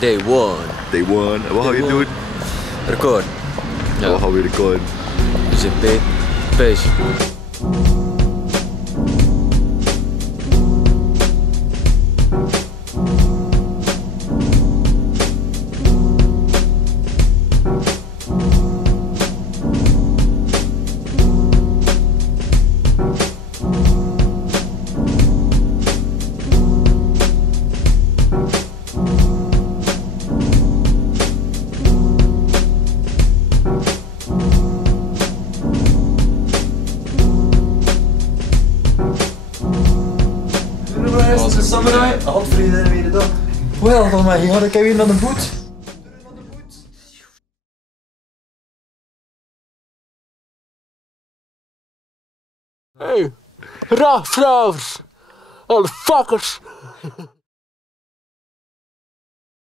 Day one. Day one. En wat ga je doen? Record. Ja. Wat gaan we recorden? ZP. Peace. De samurai, handvrienden weer de dag. Wel, dan maar, ja, dan kan je weer naar de boet. Hey, Grafgravers, motherfuckers.